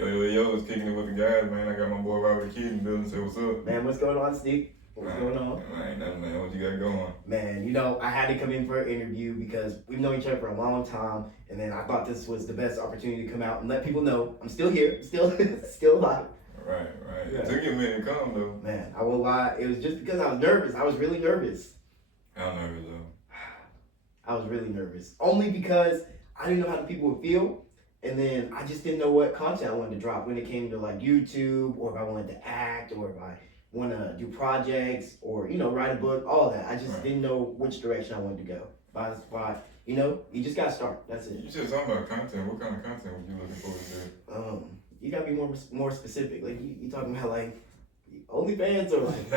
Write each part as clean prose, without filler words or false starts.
Yo, it's Kicking It With The Guys, man. I got my boy Robby The Kid in the building. Say what's up. Man, what's going on, Steve? What's going on? Man, nothing, man. What you got going? Man, you know, I had to come in for an interview because we've known each other for a long time, and then I thought this was the best opportunity to come out and let people know I'm still here, still alive. Right. Yeah. It took you a minute to come, though. Man, I won't lie. It was just because I was nervous. I was really nervous. How nervous, though? I was really nervous. Only because I didn't know how the people would feel. And then I just didn't know what content I wanted to drop when it came to like YouTube, or if I wanted to act, or if I want to do projects, or, you know, write a book, all that. I just didn't know which direction I wanted to go. But you know, you just got to start. That's it. You just talking about content. What kind of content were you looking forward to? You got to be more specific. Like, you talking about like OnlyFans or like...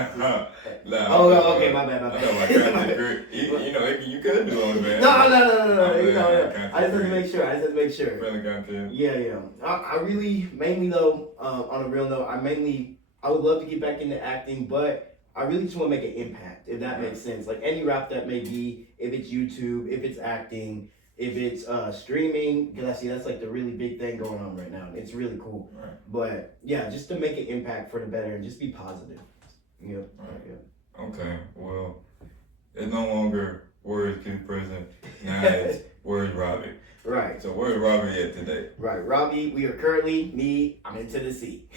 Okay, my bad. I know, like, you know, you could do OnlyFans. No. You know, I just had to make sure. Friendly content. Yeah. I really, mainly though, on a real note, I would love to get back into acting, but I really just want to make an impact, if that makes sense. Like any rap that may be, if it's YouTube, if it's acting, if it's streaming, because I see that's like the really big thing going on right now. It's really cool. Right. But yeah, just to make an impact for the better and just be positive. Yep. Right. Okay. Well, it's no longer where's Kid President, now it's where's Robby. Right. So where's Robby at today? Right. Robby, we are currently, I'm in Tennessee.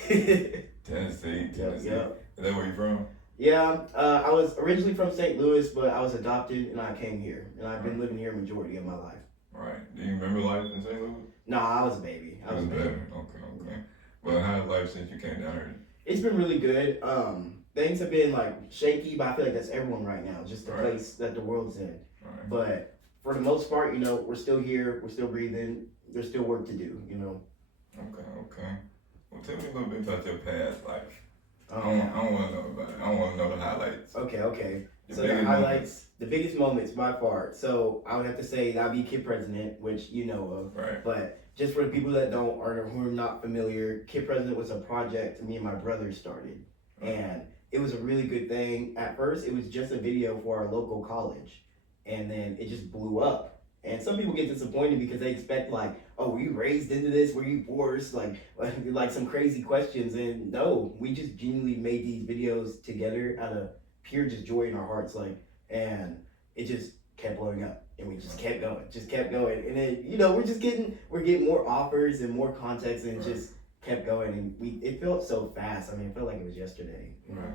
Tennessee. Yep. Is that where you from? Yeah, I was originally from St. Louis, but I was adopted and I came here. And I've been living here majority of my life. Right. Do you remember life in St. Louis? No, I was a baby. I was a baby. Okay. Well, how's life since you came down here? It's been really good. Things have been like shaky, but I feel like that's everyone right now. Just the place that the world's in. Right. But for the most part, you know, we're still here. We're still breathing. There's still work to do, you know. Okay. Well, tell me a little bit about your past life. I don't want to know about it. I don't want to know the highlights. Okay. So the highlights, the biggest moments by far. So I would have to say that'd be Kid President, which you know of. Right. But just for the people that don't or who are not familiar, Kid President was a project me and my brother started. And it was a really good thing. At first, it was just a video for our local college. And then it just blew up. And some people get disappointed because they expect like, oh, were you raised into this? Were you forced? Like some crazy questions. And no, we just genuinely made these videos together out of pure just joy in our hearts. And it just kept blowing up. And we just kept going. And then, you know, we're getting more offers and more context, and it just kept going. And it felt so fast. I mean, it felt like it was yesterday. You know? Right.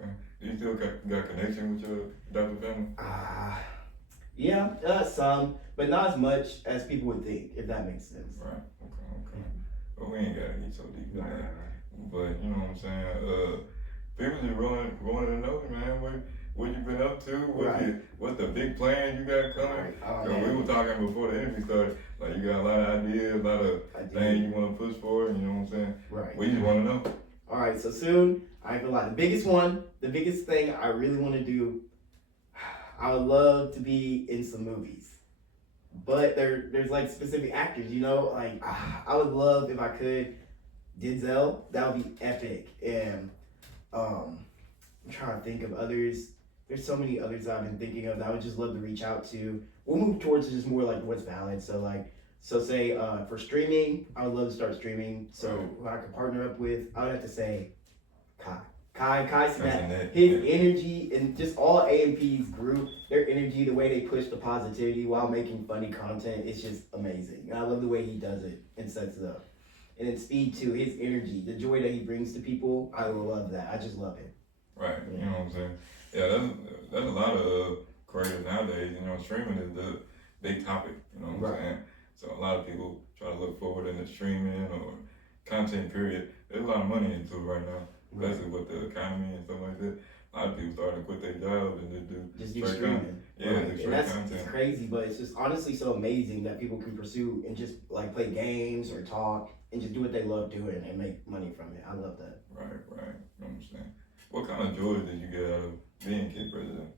Okay. Do you still got a connection with your adopted family? Yeah, some, but not as much as people would think, if that makes sense. Right. Okay. Well, we ain't got to get so deep in that. Right. But you know what I'm saying? People just wanting to know, man, what you been up to? What's the big plan you got coming? Right. We were talking before the interview started, like you got a lot of ideas, a lot of things you want to push for, you know what I'm saying? Right. We just want to know. All right, so soon, I ain't gonna lie, the biggest thing I really want to do, I would love to be in some movies. But there's like specific actors, you know? Like, I would love if I could, Denzel, that would be epic. And I'm trying to think of others. There's so many others I've been thinking of that I would just love to reach out to. We'll move towards just more like what's valid. So say for streaming, I would love to start streaming. So who I could partner up with, I would have to say Kai Snap, his energy, and just all AMP's group, their energy, the way they push the positivity while making funny content, it's just amazing. And I love the way he does it and sets it up. And then Speed too, his energy, the joy that he brings to people, I love that. I just love it. Right, you know what I'm saying? Yeah, that's a lot of creators nowadays. You know, streaming is the big topic. You know what I'm saying? So a lot of people try to look forward into streaming or content. Period. There's a lot of money into it right now. Especially with the economy and stuff like that. A lot of people starting to quit their jobs and just do streaming. Content. It's crazy, but it's just honestly so amazing that people can pursue and just like play games or talk and just do what they love doing and make money from it. I love that. Right. You know what I'm saying? What kind of joy did you get out of being Kid President?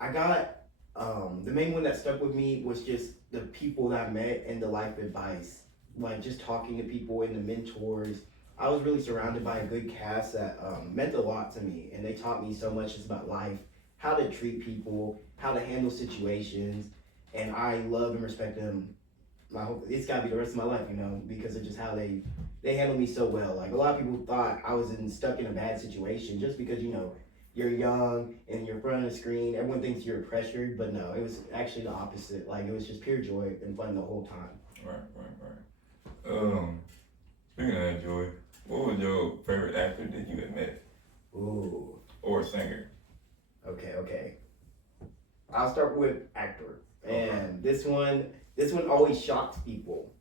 I got the main one that stuck with me was just the people that I met and the life advice. Like just talking to people and the mentors. I was really surrounded by a good cast that meant a lot to me, and they taught me so much just about life, how to treat people, how to handle situations, and I love and respect them. It's got to be the rest of my life, you know, because of just how they they handled me so well. Like a lot of people thought I was stuck in a bad situation just because you're young and you're in front of the screen. Everyone thinks you're pressured, but no, it was actually the opposite. Like it was just pure joy and fun the whole time. Right. Speaking of that, Joy, what was your favorite actor that you had met? Ooh. Or singer? Okay. I'll start with actor. And this one always shocks people.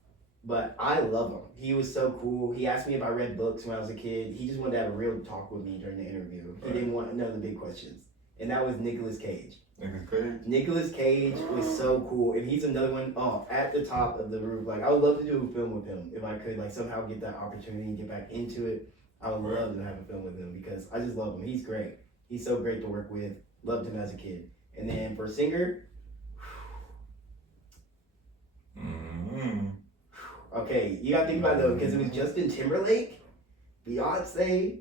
But I love him. He was so cool. He asked me if I read books when I was a kid. He just wanted to have a real talk with me during the interview. He didn't want to know the big questions. And that was Nicolas Cage. Nicolas Cage was so cool. And he's another one at the top of the roof. Like, I would love to do a film with him if I could, like, somehow get that opportunity and get back into it. I would love to have a film with him because I just love him. He's great. He's so great to work with. Loved him as a kid. And then for singer, okay, you gotta think about it though, because it was Justin Timberlake, Beyonce,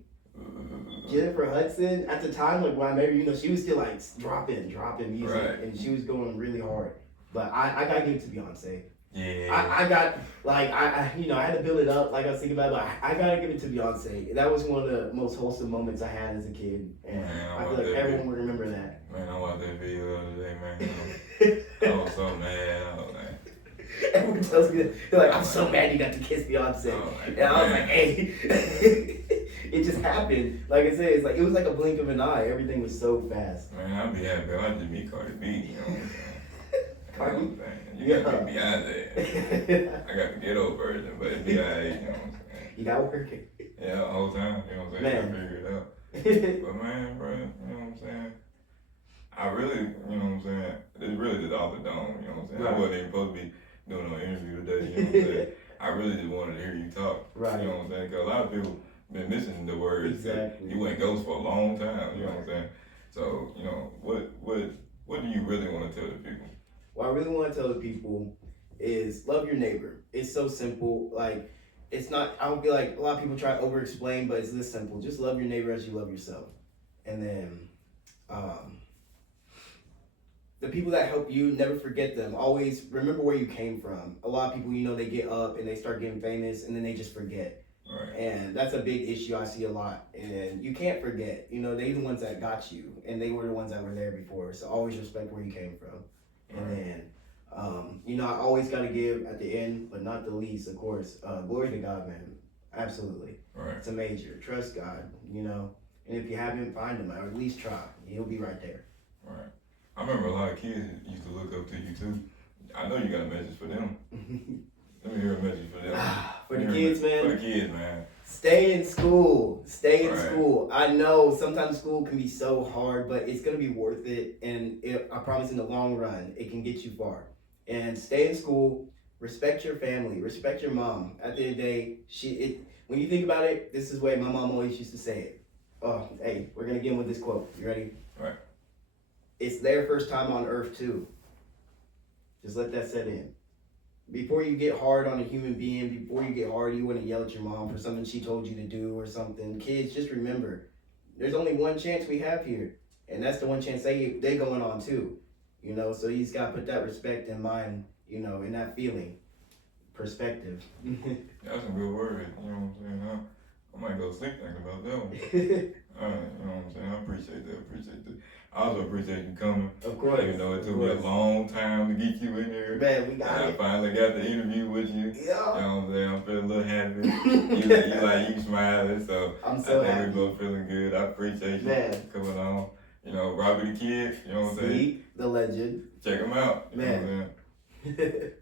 Jennifer Hudson. At the time, like when I met her, she was still like dropping music, and she was going really hard. But I gotta give it to Beyonce. Yeah. I got like I had to build it up like I was thinking about it, but I gotta give it to Beyonce. That was one of the most wholesome moments I had as a kid, and I feel like everyone would remember that. Man, I watched that video the other day, man. I was so mad. Everyone tells me that. They're like, I'm so mad you got to kiss Beyonce. And I was like, hey. It just happened. Like I said, it was like a blink of an eye. Everything was so fast. Man, I'd be happy if I just meet Cardi B, you know what I'm saying? Cardi? You got to be Beyonce. I got the ghetto version, but it'd be alright, you know what I'm saying? You got work. Yeah, the whole time, you know what I'm saying? Man. I figured it out. But man, bro, you know what I'm saying? I really, you know what I'm saying? It's really just off the dome, you know what I'm saying? Right. I wasn't even supposed to be doing no interview today, you know what I'm saying? I really just wanted to hear you talk, Right. you know what I'm saying? Because a lot of people been missing the words. Exactly. You went ghost for a long time, you know what I'm saying? So, you know, what do you really want to tell the people? What I really want to tell the people is love your neighbor. It's so simple. Like, it's not, I don't feel like a lot of people try to over explain, but it's this simple. Just love your neighbor as you love yourself. And then, the people that help you, never forget them. Always remember where you came from. A lot of people, they get up and they start getting famous and then they just forget. Right. And that's a big issue I see a lot. And you can't forget. They the ones that got you and they were the ones that were there before. So always respect where you came from. Right. And then, I always got to give at the end, but not the least, of course, glory to God, man. Absolutely. Right. It's a major. Trust God, And if you haven't, find him, or at least try. He'll be right there. Right. I remember a lot of kids used to look up to you too. I know you got a message for them. Let me hear a message for them. For the kids, man. For the kids, man. Stay in school. Stay in school. I know sometimes school can be so hard, but it's going to be worth it. And I promise in the long run, it can get you far. And stay in school. Respect your family. Respect your mom. At the end of the day, when you think about it, this is the way my mom always used to say it. Oh, hey, we're going to get in with this quote. You ready? Right. It's their first time on earth too. Just let that set in. Before you get hard on a human being, before you get hard, you want to yell at your mom for something she told you to do or something. Kids, just remember, there's only one chance we have here. And that's the one chance they going on too. So you just got to put that respect in mind, in that feeling. Perspective. That's a good word, you know what I'm saying? I might go sleep thinking about that one. All right, you know what I'm saying? I appreciate that. I also appreciate you coming. Of course. Even though it took me a long time to get you in here. Man, we got it. I finally got the interview with you. Yeah. You know what I'm saying? I'm feeling a little happy. you smiling, so I'm so I think happy. we're both feeling good. I appreciate you coming on. Robby the Kid, you know what I'm saying? The legend. Check him out. You know what I'm saying?